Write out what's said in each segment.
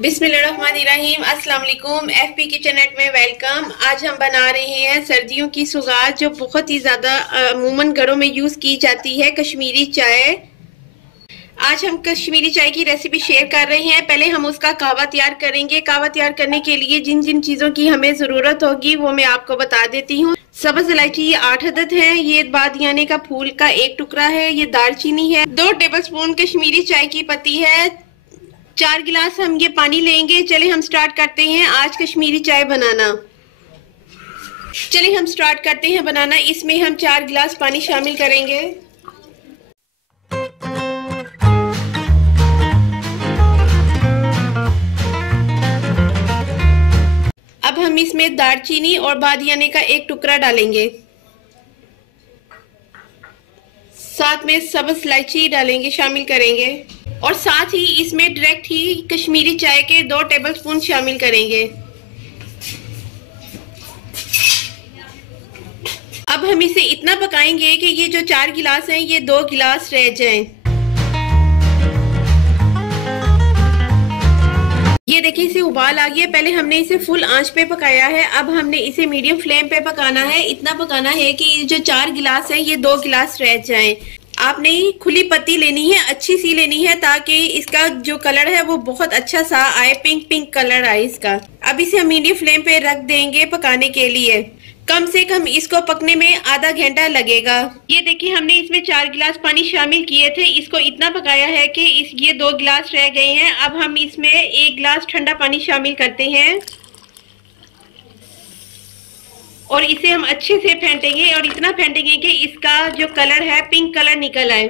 बिस्मिल्लाहिर्रहमानिर्रहीम। अस्सलाम वालेकुम। FP किचन नेट में वेलकम। आज हम बना रहे हैं सर्दियों की सुगार जो बहुत ही ज़्यादा अमूमन घरों में यूज़ की जाती है, कश्मीरी चाय। आज हम कश्मीरी चाय की रेसिपी शेयर कर रहे हैं। पहले हम उसका कहवा तैयार करेंगे। कहवा तैयार करने के लिए जिन जिन चीज़ों की हमें ज़रूरत होगी वो मैं आपको बता देती हूँ। सब्ज़ इलायची ये 8 अदद है, ये बादियाने का फूल का 1 टुकड़ा है, ये दालचीनी है, 2 टेबलस्पून कश्मीरी चाय की पत्ती है, 4 गिलास हम ये पानी लेंगे। चले हम स्टार्ट करते हैं आज कश्मीरी चाय बनाना। चले हम स्टार्ट करते हैं बनाना। इसमें हम 4 गिलास पानी शामिल करेंगे। अब हम इसमें दालचीनी और बादियाने का 1 टुकड़ा डालेंगे, साथ में सब्ज़ इलायची डालेंगे, शामिल करेंगे, और साथ ही इसमें डायरेक्ट ही कश्मीरी चाय के 2 टेबलस्पून शामिल करेंगे। अब हम इसे इतना पकाएंगे कि ये जो 4 गिलास हैं ये 2 गिलास रह जाएं। ये देखिए इसे उबाल आ गया। पहले हमने इसे फुल आंच पे पकाया है, अब हमने इसे मीडियम फ्लेम पे पकाना है। इतना पकाना है कि जो 4 गिलास हैं ये 2 गिलास रह जाएं। आपने खुली पत्ती लेनी है, अच्छी सी लेनी है, ताकि इसका जो कलर है वो बहुत अच्छा सा आए, पिंक पिंक कलर आए इसका। अब इसे हम मीडियम फ्लेम पे रख देंगे पकाने के लिए। कम से कम इसको पकने में आधा घंटा लगेगा। ये देखिए हमने इसमें 4 गिलास पानी शामिल किए थे, इसको इतना पकाया है कि ये 2 गिलास रह गए हैं। अब हम इसमें 1 गिलास ठंडा पानी शामिल करते हैं और इसे हम अच्छे से फेंटेंगे, और इतना फेंटेंगे कि इसका जो कलर है पिंक कलर निकल आए।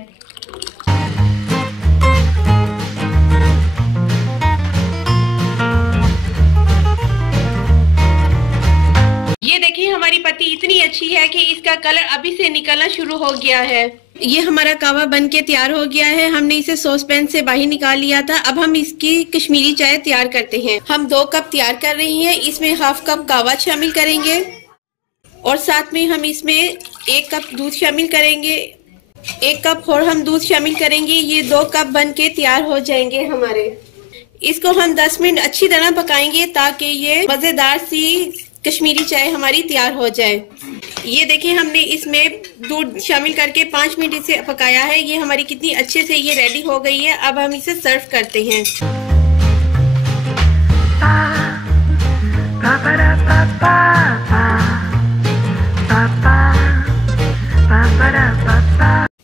ये देखिए हमारी पत्ती इतनी अच्छी है कि इसका कलर अभी से निकलना शुरू हो गया है। ये हमारा कहवा बन के तैयार हो गया है। हमने इसे सॉस पैन से बाहर निकाल लिया था। अब हम इसकी कश्मीरी चाय तैयार करते हैं। हम 2 कप तैयार कर रहे हैं। इसमें हाफ कप कहवा शामिल करेंगे और साथ में हम इसमें 1 कप दूध शामिल करेंगे। 1 कप और हम दूध शामिल करेंगे। ये 2 कप बन के तैयार हो जाएंगे हमारे। इसको हम 10 मिनट अच्छी तरह पकाएंगे ताकि ये मज़ेदार सी कश्मीरी चाय हमारी तैयार हो जाए। ये देखिए हमने इसमें दूध शामिल करके 5 मिनट इसे पकाया है। ये हमारी कितनी अच्छे से ये रेडी हो गई है। अब हम इसे सर्व करते हैं।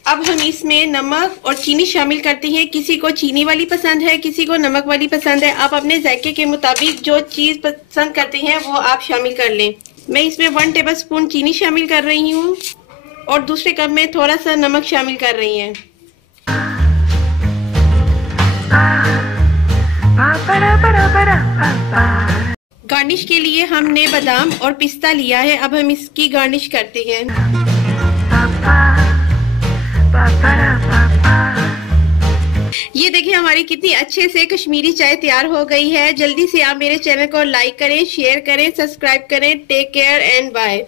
अब हम इसमें नमक और चीनी शामिल करते हैं। किसी को चीनी वाली पसंद है, किसी को नमक वाली पसंद है। आप अपने जायके के मुताबिक जो चीज़ पसंद करते हैं वो आप शामिल कर लें। मैं इसमें 1 टेबलस्पून चीनी शामिल कर रही हूँ और दूसरे कप में थोड़ा सा नमक शामिल कर रही हैं। गार्निश के लिए हमने बादाम और पिस्ता लिया है। अब हम इसकी गार्निश करते हैं। ये देखिए हमारी कितनी अच्छे से कश्मीरी चाय तैयार हो गई है। जल्दी से आप मेरे चैनल को लाइक करें, शेयर करें, सब्सक्राइब करें। Take care and bye.